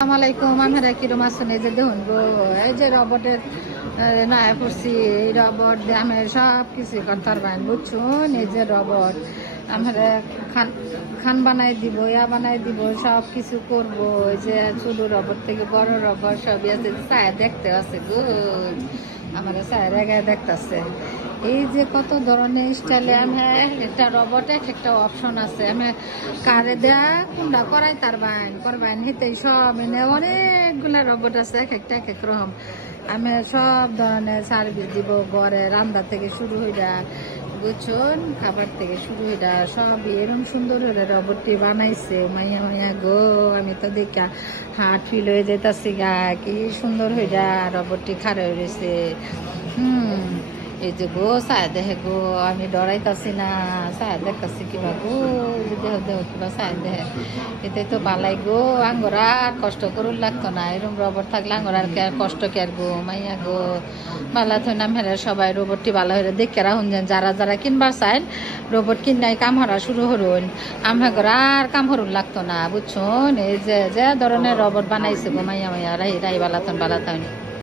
আসসালামাইকুম আমরা কিরম আছেন এই যে দেখুন গো এই যে রবটের নয়া করছি এই রবট দিয়ে আমি সব কিছু করতে পারবেন বুঝছুন এই যে রবট আমরা খান বানাই দিব ইয়া বানাই দিব সব কিছু করবো এই যে ছোট রবট থেকে বড় রবট সবই আছে ছায়া দেখতে আছে গো আমার ছায়া রেগায় দেখতেছে এই যে কত ধরনের স্টাইলে আমি একটা রবট একটা অপশন আছে আমি কারে দেয়া কোনটা করাই করবেন হিতেই সব এনে অনেকগুলা রবট আছে একটা এক রকম আমি সব ধরনের সার্ভিস দিব ঘরে রান্না থেকে শুরু হইয়া বুঝছুন খাবার থেকে শুরু হইয়া সব এরকম সুন্দর হলে রবটটি বানাইছে মাইয়া মাইয়া গো আমি তো দেখা হার্ট ফিল হয়ে যেতেছি গা কি সুন্দর হইয়া রবটটি খাড়া হয়েছে এই যে গো ছায়া দেখে গো আমি ডরাইতাছি না ছায়া দেখতেছি কিবা গো দেহ দেহ কিবা ছায়া দেখে এতে তো বালাই গো আঙ্গরা আর কষ্ট করুন লাগতো না এরকম রবট থাকলে আঙ্গরা আর কষ্ট কেয়ার গো মাইয়া গো বালা থই নাম হেরে সবাই রোবটটি ভালো হয়ে দেখে রাখুন যারা যারা কিনবার চাইন রোবট কিনাই কাম হরা শুরু হরুন আমহাগরা আর কাম হরুন লাগতো না বুঝছুন এই যে যে ধরনের রবট বানাইছে গো মাইয়া মাইয়া রাই রাই বালাতন